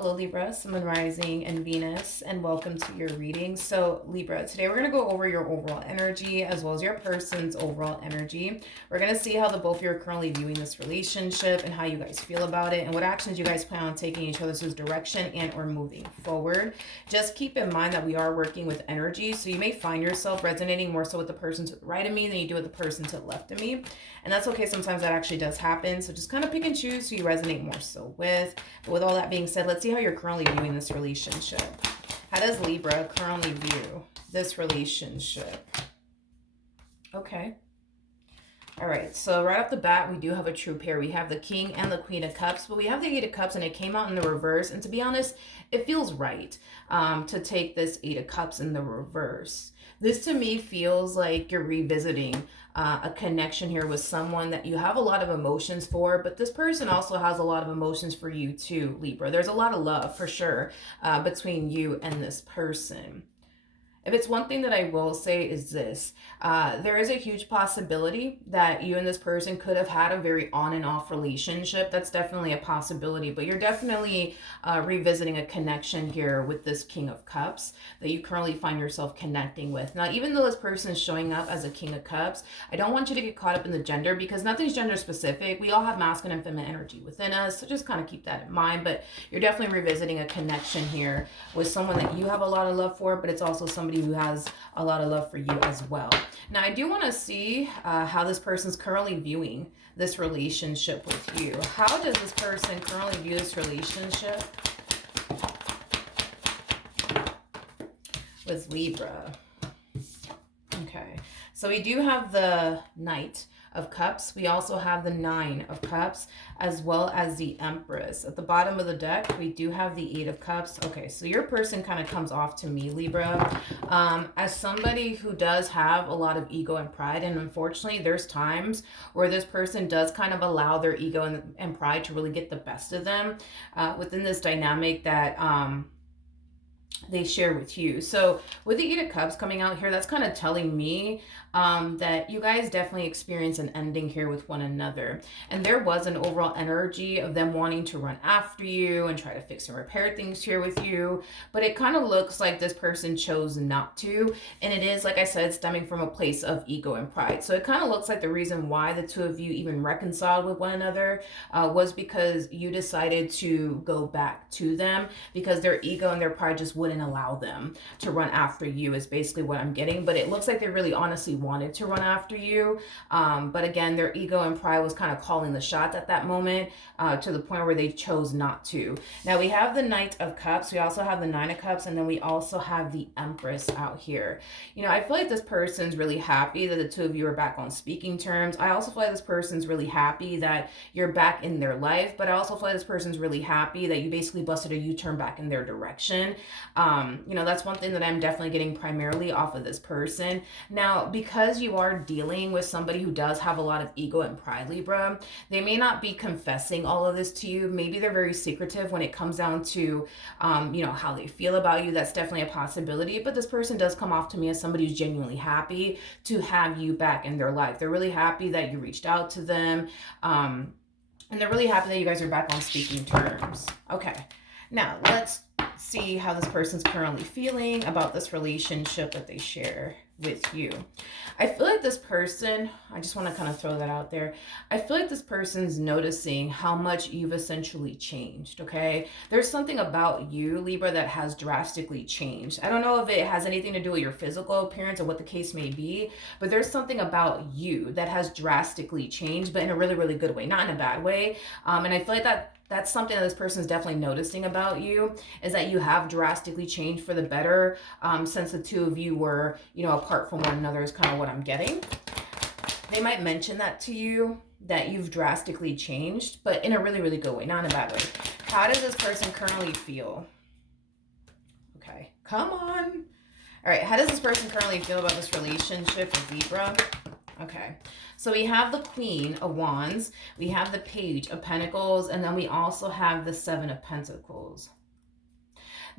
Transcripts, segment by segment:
Hello Libra, Sun, Rising, and Venus, and welcome to your reading. So Libra, today we're going to go over your overall energy as well as your person's overall energy. We're going to see how the both of you are currently viewing this relationship and how you guys feel about it and what actions you guys plan on taking each other's direction and or moving forward. Just keep in mind that we are working with energy, so you may find yourself resonating more so with the person to the right of me than you do with the person to the left of me. And that's okay, sometimes that actually does happen. So just kind of pick and choose who you resonate more so with. But with all that being said, let's see how you're currently viewing this relationship. How does Libra currently view this relationship? Okay. All right, so right off the bat, we do have a true pair. We have the King and the Queen of Cups, but we have the Eight of Cups, and it came out in the reverse. And to be honest, it feels right to take this Eight of Cups in the reverse. This to me feels like you're revisiting a connection here with someone that you have a lot of emotions for, but this person also has a lot of emotions for you too, Libra. There's a lot of love for sure between you and this person. If it's one thing that I will say is this, there is a huge possibility that you and this person could have had a very on and off relationship. That's definitely a possibility, but you're definitely revisiting a connection here with this King of Cups that you currently find yourself connecting with. Now, even though this person is showing up as a King of Cups, I don't want you to get caught up in the gender because nothing's gender specific. We all have masculine and feminine energy within us, so just kind of keep that in mind. But you're definitely revisiting a connection here with someone that you have a lot of love for, but it's also somebody who has a lot of love for you as well. Now, I do want to see how this person's currently viewing this relationship with you. How does this person currently view this relationship with Libra? Okay, so we do have the Knight of Cups. We also have the Nine of Cups, as well as the Empress. At the bottom of the deck, we do have the Eight of Cups. Okay, so your person kind of comes off to me, Libra, as somebody who does have a lot of ego and pride. And unfortunately, there's times where this person does kind of allow their ego and pride to really get the best of them within this dynamic that they share with you. So with the Eight of Cups coming out here, that's kind of telling me that you guys definitely experience an ending here with one another. And there was an overall energy of them wanting to run after you and try to fix and repair things here with you. But it kind of looks like this person chose not to. And it is, like I said, stemming from a place of ego and pride. So it kind of looks like the reason why the two of you even reconciled with one another was because you decided to go back to them because their ego and their pride just wouldn't allow them to run after you is basically what I'm getting. But it looks like they really honestly wanted to run after you, but again, their ego and pride was kind of calling the shots at that moment to the point where they chose not to. Now we have the Knight of Cups, we also have the Nine of Cups, and then we also have the Empress out here. You know, I feel like this person's really happy that the two of you are back on speaking terms. I also feel like this person's really happy that you're back in their life, but I also feel like this person's really happy that you basically busted a U-turn back in their direction. You know, that's one thing that I'm definitely getting primarily off of this person. Now, because you are dealing with somebody who does have a lot of ego and pride, Libra, they may not be confessing all of this to you. Maybe they're very secretive when it comes down to, you know, how they feel about you. That's definitely a possibility. But this person does come off to me as somebody who's genuinely happy to have you back in their life. They're really happy that you reached out to them. And they're really happy that you guys are back on speaking terms. Okay. Now, let's see how this person's currently feeling about this relationship that they share with you. I feel like this person, I just want to kind of throw that out there. I feel like this person's noticing how much you've essentially changed, okay? There's something about you, Libra, that has drastically changed. I don't know if it has anything to do with your physical appearance or what the case may be, but there's something about you that has drastically changed, but in a really, really good way, not in a bad way. And I feel like that's something that this person is definitely noticing about you, is that you have drastically changed for the better since the two of you were, you know, apart from one another is kind of what I'm getting. They might mention that to you, that you've drastically changed, but in a really, really good way, not in a bad way. How does this person currently feel? Okay, come on. All right, how does this person currently feel about this relationship with Libra? Okay, so we have the Queen of Wands, we have the Page of Pentacles, and then we also have the Seven of Pentacles.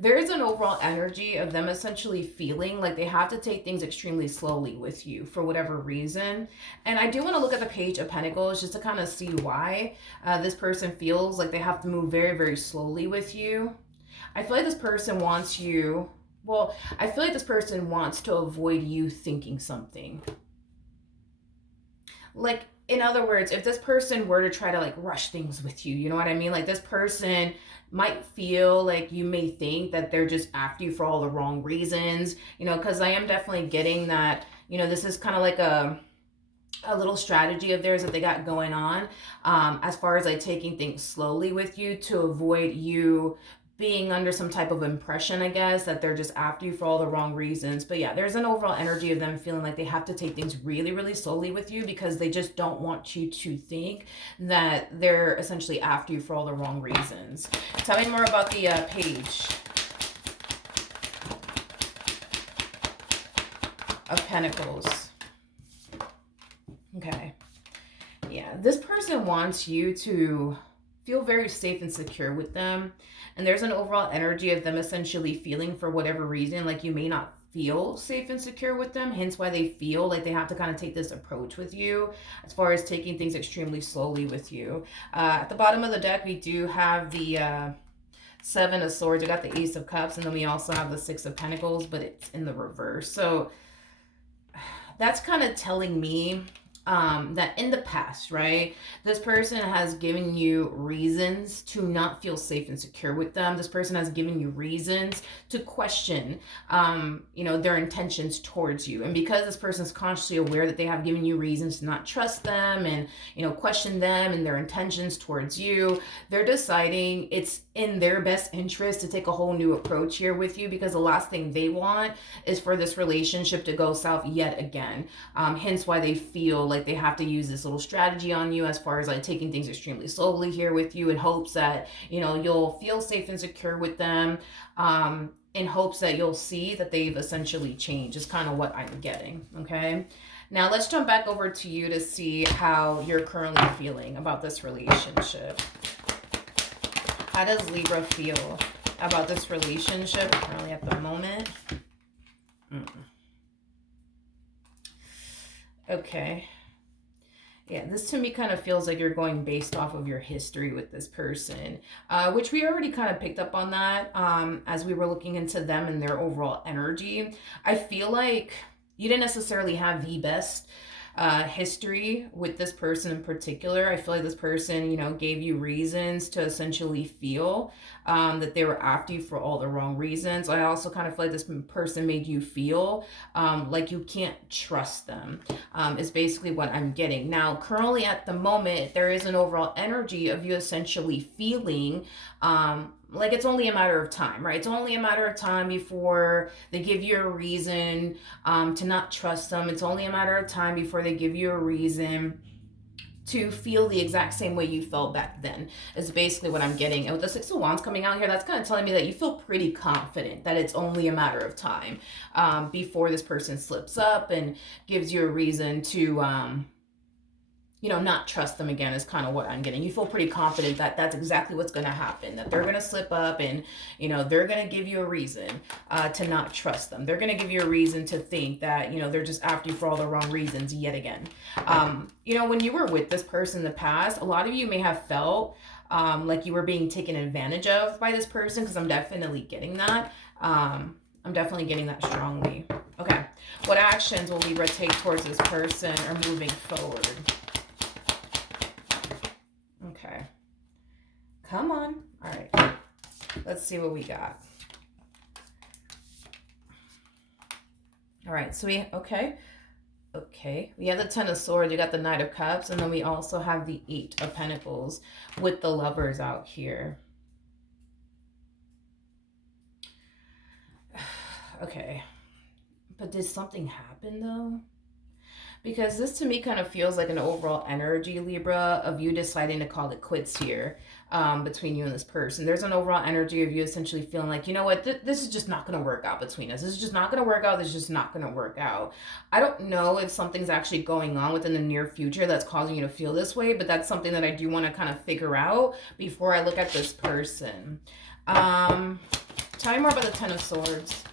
There is an overall energy of them essentially feeling like they have to take things extremely slowly with you for whatever reason. And I do want to look at the Page of Pentacles just to kind of see why this person feels like they have to move very, very slowly with you. I feel like this person wants you, well, I feel like this person wants to avoid you thinking something. Like, in other words, if this person were to try to like rush things with you, you know what I mean? Like, this person might feel like you may think that they're just after you for all the wrong reasons, you know, because I am definitely getting that, you know, this is kind of like a little strategy of theirs that they got going on, as far as like taking things slowly with you to avoid you being under some type of impression, I guess, that they're just after you for all the wrong reasons. But yeah, there's an overall energy of them feeling like they have to take things really, really slowly with you because they just don't want you to think that they're essentially after you for all the wrong reasons. Tell me more about the Page of Pentacles. Okay. Yeah, this person wants you to feel very safe and secure with them. And there's an overall energy of them essentially feeling, for whatever reason, like you may not feel safe and secure with them. Hence why they feel like they have to kind of take this approach with you as far as taking things extremely slowly with you. At the bottom of the deck, we do have the Seven of Swords. We got the Ace of Cups, and then we also have the Six of Pentacles, but it's in the reverse. So that's kind of telling me that in the past, right, this person has given you reasons to not feel safe and secure with them. This person has given you reasons to question, you know, their intentions towards you. And because this person is consciously aware that they have given you reasons to not trust them and, you know, question them and their intentions towards you, they're deciding it's in their best interest to take a whole new approach here with you, because the last thing they want is for this relationship to go south yet again. Hence why they feel like they have to use this little strategy on you as far as like taking things extremely slowly here with you in hopes that, you know, you'll feel safe and secure with them, in hopes that you'll see that they've essentially changed is kind of what I'm getting. Okay. Now let's jump back over to you to see how you're currently feeling about this relationship. How does Libra feel about this relationship currently at the moment? Okay. Yeah, this to me kind of feels like you're going based off of your history with this person, which we already kind of picked up on that as we were looking into them and their overall energy. I feel like you didn't necessarily have the best history with this person in particular. I feel like this person, you know, gave you reasons to essentially feel that they were after you for all the wrong reasons. I also kind of feel like this person made you feel like you can't trust them, is basically what I'm getting. Now, currently at the moment, there is an overall energy of you essentially feeling like it's only a matter of time, right? It's only a matter of time before they give you a reason to not trust them. It's only a matter of time before they give you a reason to feel the exact same way you felt back then, is basically what I'm getting. And with the Six of Wands coming out here, that's kind of telling me that you feel pretty confident that it's only a matter of time before this person slips up and gives you a reason to you know, not trust them again, is kind of what I'm getting. You feel pretty confident that that's exactly what's going to happen, that they're going to slip up and, you know, they're going to give you a reason to not trust them. They're going to give you a reason to think that, you know, they're just after you for all the wrong reasons yet again. You know, when you were with this person in the past, a lot of you may have felt like you were being taken advantage of by this person, because I'm definitely getting that. I'm definitely getting that strongly. Okay. What actions will Libra take towards this person or moving forward? Okay. Come on. All right. Let's see what we got. All right. So okay. We have the Ten of Swords. You got the Knight of Cups. And then we also have the Eight of Pentacles with the Lovers out here. Okay. But did something happen though? Because this to me kind of feels like an overall energy, Libra, of you deciding to call it quits here between you and this person. There's an overall energy of you essentially feeling like, you know what, this is just not going to work out between us. This is just not going to work out. This is just not going to work out. I don't know if something's actually going on within the near future that's causing you to feel this way, but that's something that I do want to kind of figure out before I look at this person. Tell me more about the Ten of Swords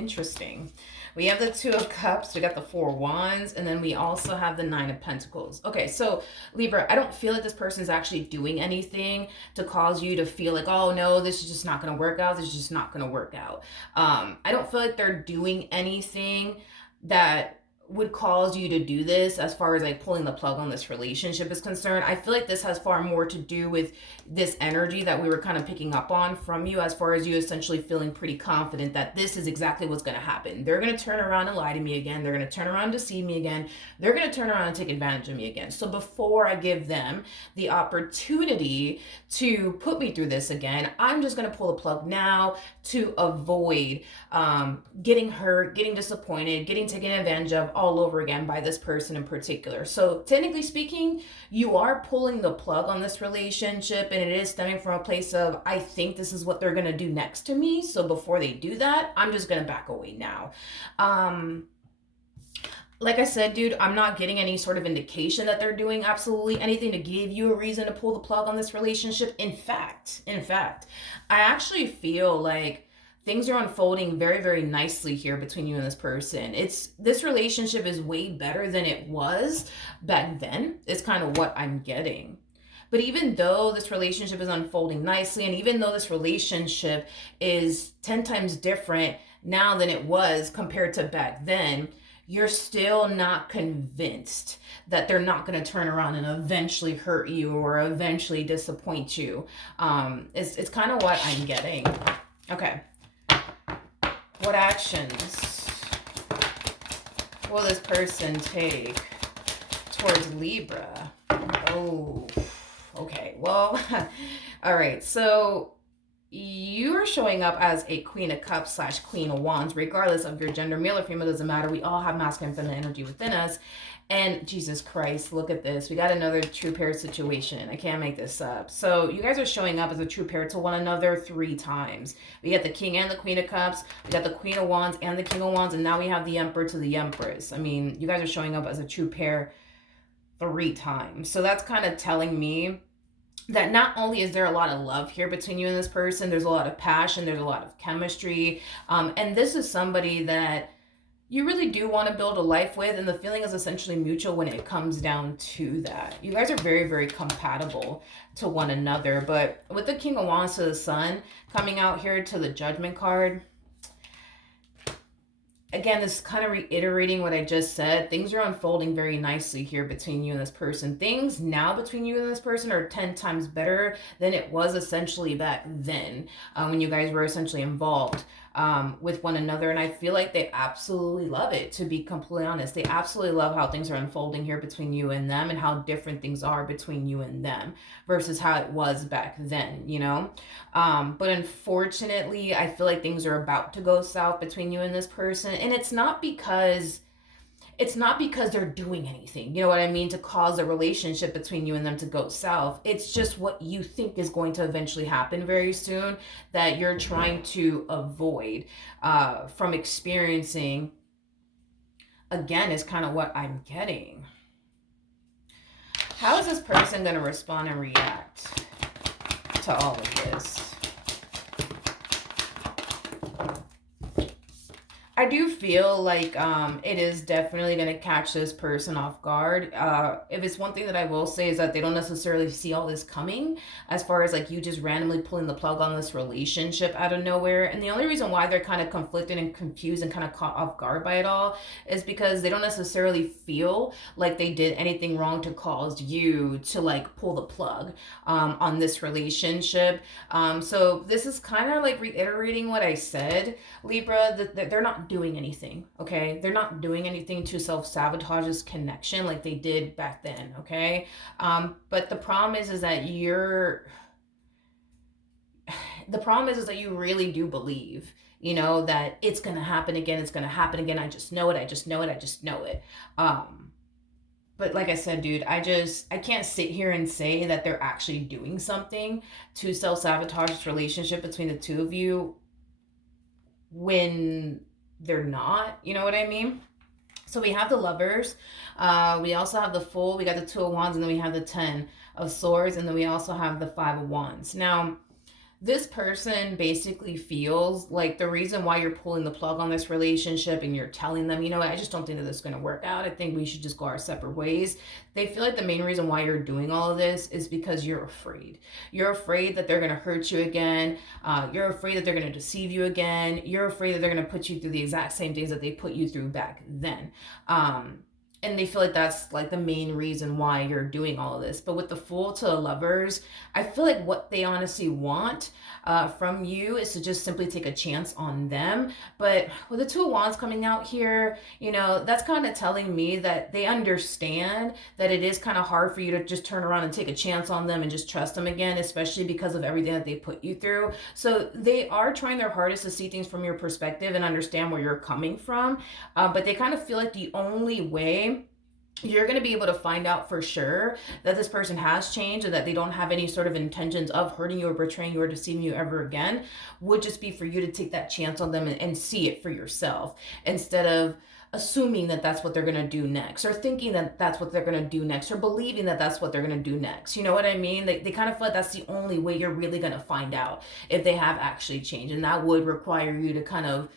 Interesting. We have the Two of Cups, we got the Four of Wands, and then we also have the Nine of Pentacles. Okay, so Libra, I don't feel like this person is actually doing anything to cause you to feel like, oh no, this is just not going to work out. This is just not going to work out. I don't feel like they're doing anything that would cause you to do this as far as like pulling the plug on this relationship is concerned. I feel like this has far more to do with this energy that we were kind of picking up on from you, as far as you essentially feeling pretty confident that this is exactly what's going to happen. They're going to turn around and lie to me again. They're going to turn around and deceive me again. They're going to turn around and take advantage of me again. So before I give them the opportunity to put me through this again, I'm just going to pull the plug now to avoid getting hurt, getting disappointed, getting taken advantage of all over again by this person in particular. So technically speaking, you are pulling the plug on this relationship, and it is stemming from a place of, I think this is what they're going to do next to me. So before they do that, I'm just going to back away now. Like I said, dude, I'm not getting any sort of indication that they're doing absolutely anything to give you a reason to pull the plug on this relationship. In fact, I actually feel like things are unfolding very, very nicely here between you and this person. This relationship is way better than it was back then. It's kind of what I'm getting. But even though this relationship is unfolding nicely, and even though this relationship is 10 times different now than it was compared to back then, you're still not convinced that they're not going to turn around and eventually hurt you or eventually disappoint you. It's kind of what I'm getting. Okay. What actions will this person take towards Libra? Oh, okay. Well, all right. So you're showing up as a Queen of Cups / Queen of Wands, regardless of your gender, male or female, doesn't matter. We all have masculine and feminine energy within us. And Jesus Christ, look at this. We got another true pair situation. I can't make this up. So you guys are showing up as a true pair to one another 3 times. We got the King and the Queen of Cups. We got the Queen of Wands and the King of Wands. And now we have the Emperor to the Empress. I mean, you guys are showing up as a true pair 3 times. So that's kind of telling me that not only is there a lot of love here between you and this person, there's a lot of passion, there's a lot of chemistry. And this is somebody that you really do want to build a life with, and the feeling is essentially mutual when it comes down to that. You guys are very, very compatible to one another. But with the King of Wands to the Sun coming out here to the Judgment card, again, this is kind of reiterating what I just said. Things are unfolding very nicely here between you and this person. Things now between you and this person are 10 times better than it was essentially back then, when you guys were essentially involved with one another. And I feel like they absolutely love it, to be completely honest. They absolutely love how things are unfolding here between you and them, and how different things are between you and them versus how it was back then, you know? But unfortunately, I feel like things are about to go south between you and this person. And it's not because they're doing anything, you know what I mean, to cause a relationship between you and them to go south. It's just what you think is going to eventually happen very soon that you're trying to avoid from experiencing. Again, is kind of what I'm getting. How is this person going to respond and react to all of this? I do feel like it is definitely going to catch this person off guard. If it's one thing that I will say, is that they don't necessarily see all this coming, as far as like you just randomly pulling the plug on this relationship out of nowhere. And the only reason why they're kind of conflicted and confused and kind of caught off guard by it all is because they don't necessarily feel like they did anything wrong to cause you to like pull the plug on this relationship. So this is kind of like reiterating what I said, Libra, that they're not doing anything, okay? They're not doing anything to self-sabotage this connection like they did back then, okay? But the problem is that you really do believe, you know, that it's gonna happen again, I just know it. But like I said, dude, I can't sit here and say that they're actually doing something to self-sabotage this relationship between the two of you when they're not, you know what I mean? So we have the Lovers, we also have the Fool, we got the Two of Wands, and then we have the 10 of Swords, and then we also have the 5 of Wands. Now, This person basically feels like the reason why you're pulling the plug on this relationship and you're telling them, you know, I just don't think that this is going to work out. I think we should just go our separate ways. They feel like the main reason why you're doing all of this is because you're afraid. You're afraid that they're going to hurt you again. You're afraid that they're going to deceive you again. You're afraid that they're going to put you through the exact same things that they put you through back then. And they feel like that's like the main reason why you're doing all of this. But with the Fool to the Lovers, I feel like what they honestly want from you is to just simply take a chance on them. But with the Two of Wands coming out here, you know, that's kind of telling me that they understand that it is kind of hard for you to just turn around and take a chance on them and just trust them again, especially because of everything that they put you through. So they are trying their hardest to see things from your perspective and understand where you're coming from. But they kind of feel like the only way you're going to be able to find out for sure that this person has changed and that they don't have any sort of intentions of hurting you or betraying you or deceiving you ever again would just be for you to take that chance on them and see it for yourself, instead of assuming that that's what they're going to do next, or thinking that that's what they're going to do next, or believing that that's what they're going to do next. You know what I mean? They kind of feel like that's the only way you're really going to find out if they have actually changed. And that would require you to kind of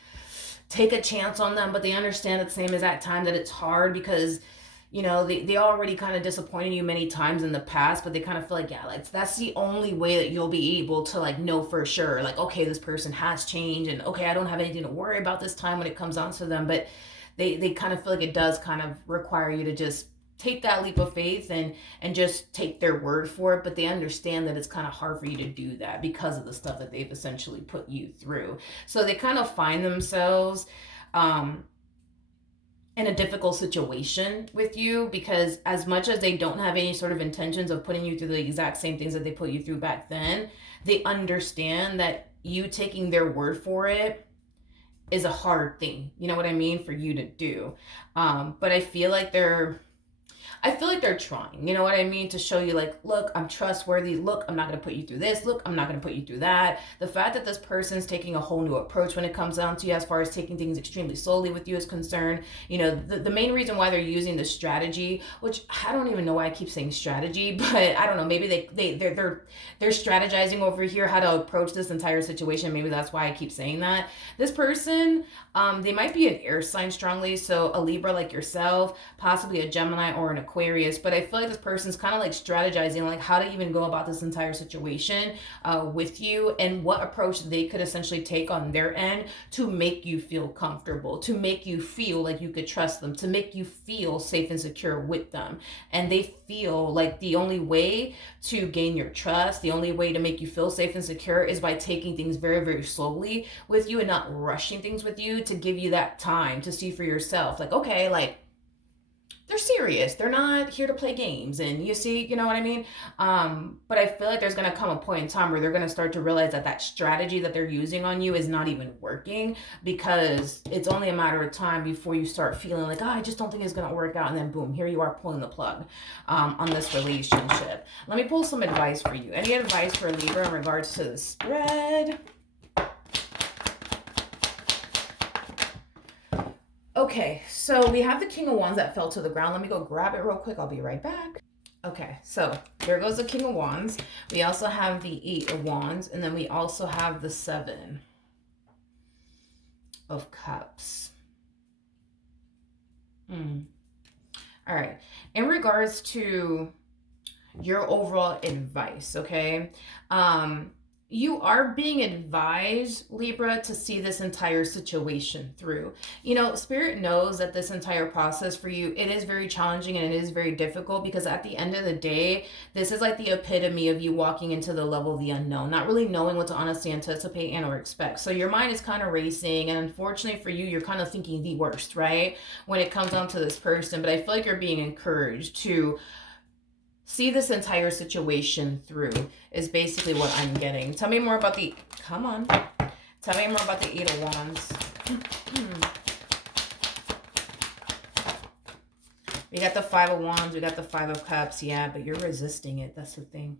take a chance on them. But they understand at the same exact time that it's hard because, you know, they already kind of disappointed you many times in the past, but they kind of feel like, yeah, like that's the only way that you'll be able to like know for sure, like, okay, this person has changed, and okay, I don't have anything to worry about this time when it comes down to them. But they kind of feel like it does kind of require you to just take that leap of faith and just take their word for it. But they understand that it's kind of hard for you to do that because of the stuff that they've essentially put you through. So they kind of find themselves in a difficult situation with you, because as much as they don't have any sort of intentions of putting you through the exact same things that they put you through back then, they understand that you taking their word for it is a hard thing, you know what I mean, for you to do. But I feel like they're trying, you know what I mean, to show you like, look, I'm trustworthy. Look, I'm not going to put you through this. Look, I'm not going to put you through that. The fact that this person's taking a whole new approach when it comes down to you, as far as taking things extremely slowly with you is concerned. You know, the main reason why they're using the strategy, which I don't even know why I keep saying strategy, but I don't know, maybe they're strategizing over here how to approach this entire situation. Maybe that's why I keep saying that. This person, they might be an air sign strongly, so a Libra like yourself, possibly a Gemini or an Aquarius, but I feel like this person's kind of like strategizing like how to even go about this entire situation with you, and what approach they could essentially take on their end to make you feel comfortable, to make you feel like you could trust them, to make you feel safe and secure with them. And they feel like the only way to gain your trust, the only way to make you feel safe and secure is by taking things very, very slowly with you and not rushing things with you, to give you that time to see for yourself, like, okay, like, they're serious. They're not here to play games. And you see, you know what I mean? But I feel like there's going to come a point in time where they're going to start to realize that that strategy that they're using on you is not even working, because it's only a matter of time before you start feeling like, oh, I just don't think it's going to work out. And then boom, here you are pulling the plug on this relationship. Let me pull some advice for you. Any advice for Libra in regards to the spread? Okay, so we have the King of Wands that fell to the ground. Let me go grab it real quick. I'll be right back. Okay, so there goes the King of Wands. We also have the Eight of Wands, and then we also have the Seven of Cups. All right, in regards to your overall advice, okay, you are being advised, Libra, to see this entire situation through. You know, Spirit knows that this entire process for you, it is very challenging and it is very difficult, because at the end of the day, this is like the epitome of you walking into the level of the unknown, not really knowing what to honestly anticipate and or expect. So your mind is kind of racing, and unfortunately for you, you're kind of thinking the worst, right, when it comes down to this person. But I feel like you're being encouraged to see this entire situation through, is basically what I'm getting. Tell me more about the, come on. Tell me more about the Eight of Wands. We got the Five of Wands, we got the Five of Cups, yeah, but you're resisting it. That's the thing.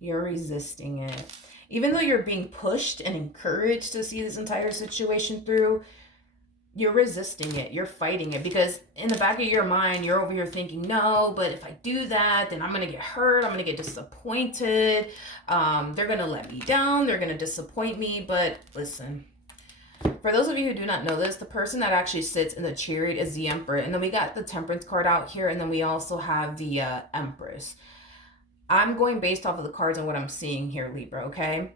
You're resisting it. Even though you're being pushed and encouraged to see this entire situation through, you're resisting it, you're fighting it, because in the back of your mind you're over here thinking, no, but if I do that, then I'm gonna get hurt, I'm gonna get disappointed, they're gonna let me down, they're gonna disappoint me. But listen, for those of you who do not know this, the person that actually sits in the chariot is the Emperor, and then we got the Temperance card out here, and then we also have the Empress. I'm going based off of the cards and what I'm seeing here, Libra, okay?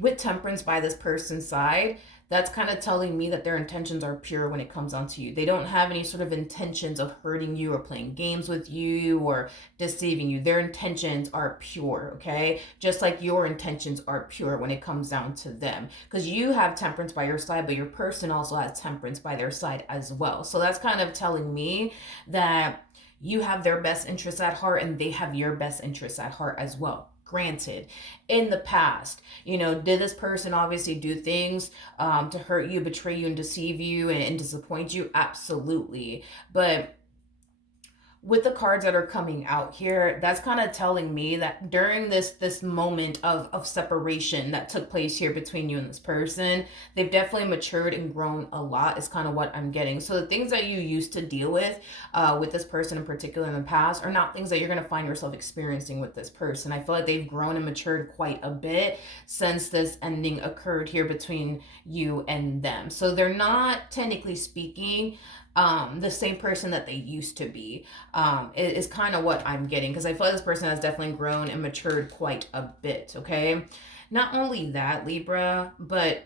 With Temperance by this person's side, that's kind of telling me that their intentions are pure when it comes onto you. They don't have any sort of intentions of hurting you or playing games with you or deceiving you. Their intentions are pure, okay? Just like your intentions are pure when it comes down to them. Because you have Temperance by your side, but your person also has Temperance by their side as well. So that's kind of telling me that you have their best interests at heart and they have your best interests at heart as well. Granted, in the past, did this person obviously do things to hurt you, betray you, and deceive you and disappoint you? Absolutely. But with the cards that are coming out here, that's kind of telling me that during this moment of separation that took place here between you and this person, they've definitely matured and grown a lot, is kind of what I'm getting. So the things that you used to deal with this person in particular in the past are not things that you're going to find yourself experiencing with this person. I feel like they've grown and matured quite a bit since this ending occurred here between you and them. So they're not, technically speaking, the same person that they used to be, is kind of what I'm getting, because I feel like this person has definitely grown and matured quite a bit, okay? Not only that, Libra, but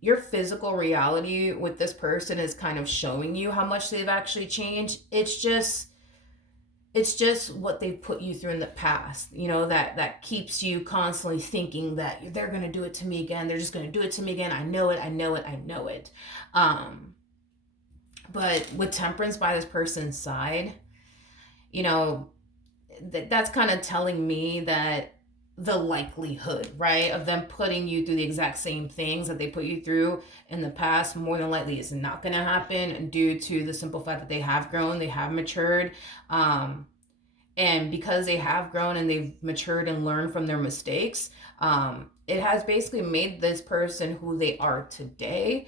your physical reality with this person is kind of showing you how much they've actually changed. It's just what they've put you through in the past, that keeps you constantly thinking that they're going to do it to me again. They're just going to do it to me again. I know it. I know it. I know it. But with Temperance by this person's side, that's kind of telling me that the likelihood, right, of them putting you through the exact same things that they put you through in the past, more than likely is not going to happen, due to the simple fact that they have grown, they have matured. And because they have grown and they've matured and learned from their mistakes, it has basically made this person who they are today.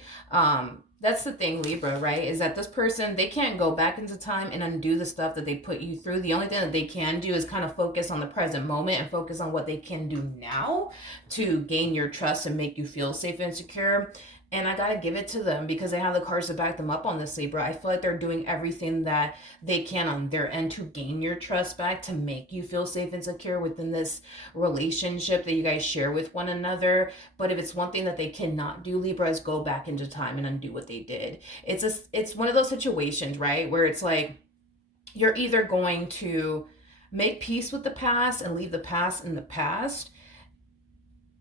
That's the thing, Libra, right? Is that this person, they can't go back into time and undo the stuff that they put you through. The only thing that they can do is kind of focus on the present moment and focus on what they can do now to gain your trust and make you feel safe and secure. And I gotta give it to them, because they have the cards to back them up on this, Libra. I feel like they're doing everything that they can on their end to gain your trust back, to make you feel safe and secure within this relationship that you guys share with one another. But if it's one thing that they cannot do, Libra, is go back into time and undo what they did. It's one of those situations, right, where it's like you're either going to make peace with the past and leave the past in the past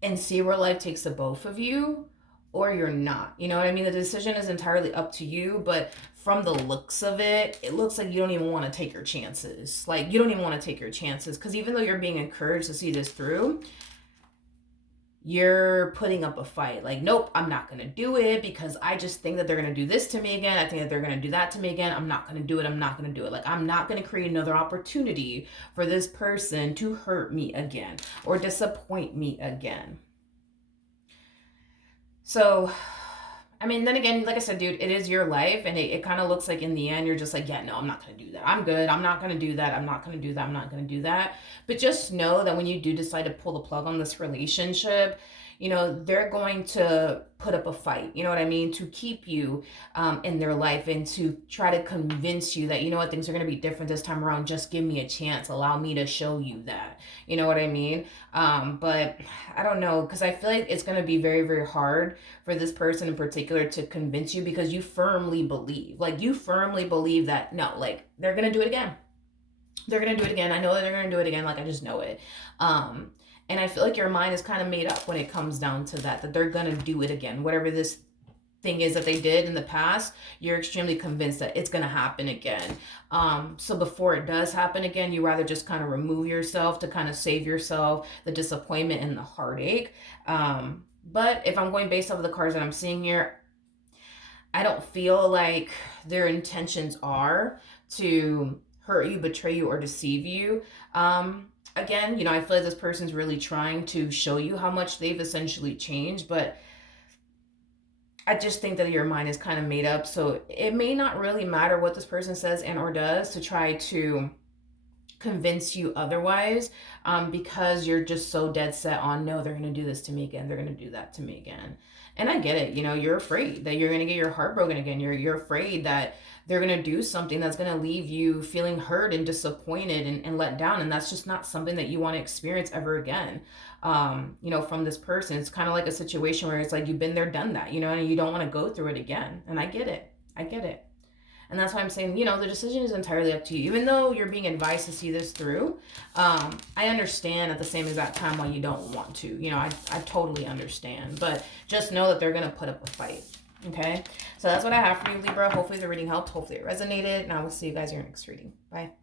and see where life takes the both of you, or you're not. You know what I mean? The decision is entirely up to you, but from the looks of it, it looks like you don't even want to take your chances. Like, you don't even want to take your chances, because even though you're being encouraged to see this through, you're putting up a fight. Like, nope, I'm not going to do it, because I just think that they're going to do this to me again. I think that they're going to do that to me again. I'm not going to do it. I'm not going to do it. Like, I'm not going to create another opportunity for this person to hurt me again or disappoint me again. So, I mean, then again, like I said, dude, it is your life, and it kind of looks like in the end, you're just like, yeah, no, I'm not going to do that. I'm good. I'm not going to do that. I'm not going to do that. I'm not going to do that. But just know that when you do decide to pull the plug on this relationship, they're going to put up a fight, you know what I mean, to keep you in their life, and to try to convince you that, things are going to be different this time around. Just give me a chance. Allow me to show you that. You know what I mean? But I don't know, because I feel like it's going to be very, very hard for this person in particular to convince you, because you firmly believe that, no, like, they're going to do it again. They're going to do it again. I know that they're going to do it again. Like, I just know it. And I feel like your mind is kind of made up when it comes down to that they're going to do it again. Whatever this thing is that they did in the past, you're extremely convinced that it's going to happen again. So before it does happen again, you rather just kind of remove yourself to kind of save yourself the disappointment and the heartache. But if I'm going based off of the cards that I'm seeing here, I don't feel like their intentions are to hurt you, betray you, or deceive you. Again, I feel like this person's really trying to show you how much they've essentially changed, but I just think that your mind is kind of made up. So it may not really matter what this person says and or does to try to convince you otherwise, because you're just so dead set on, no, they're going to do this to me again, they're going to do that to me again. And I get it, you know, you're afraid that you're going to get your heart broken again. You're afraid that they're going to do something that's going to leave you feeling hurt and disappointed and let down, and that's just not something that you want to experience ever again. You know, from this person, it's kind of like a situation where it's like you've been there, done that, you know, and you don't want to go through it again. And I get it. I get it. And that's why I'm saying, you know, the decision is entirely up to you. Even though you're being advised to see this through, I understand at the same exact time why you don't want to. You know, I totally understand. But just know that they're going to put up a fight. Okay? So that's what I have for you, Libra. Hopefully the reading helped. Hopefully it resonated. And I will see you guys in your next reading. Bye.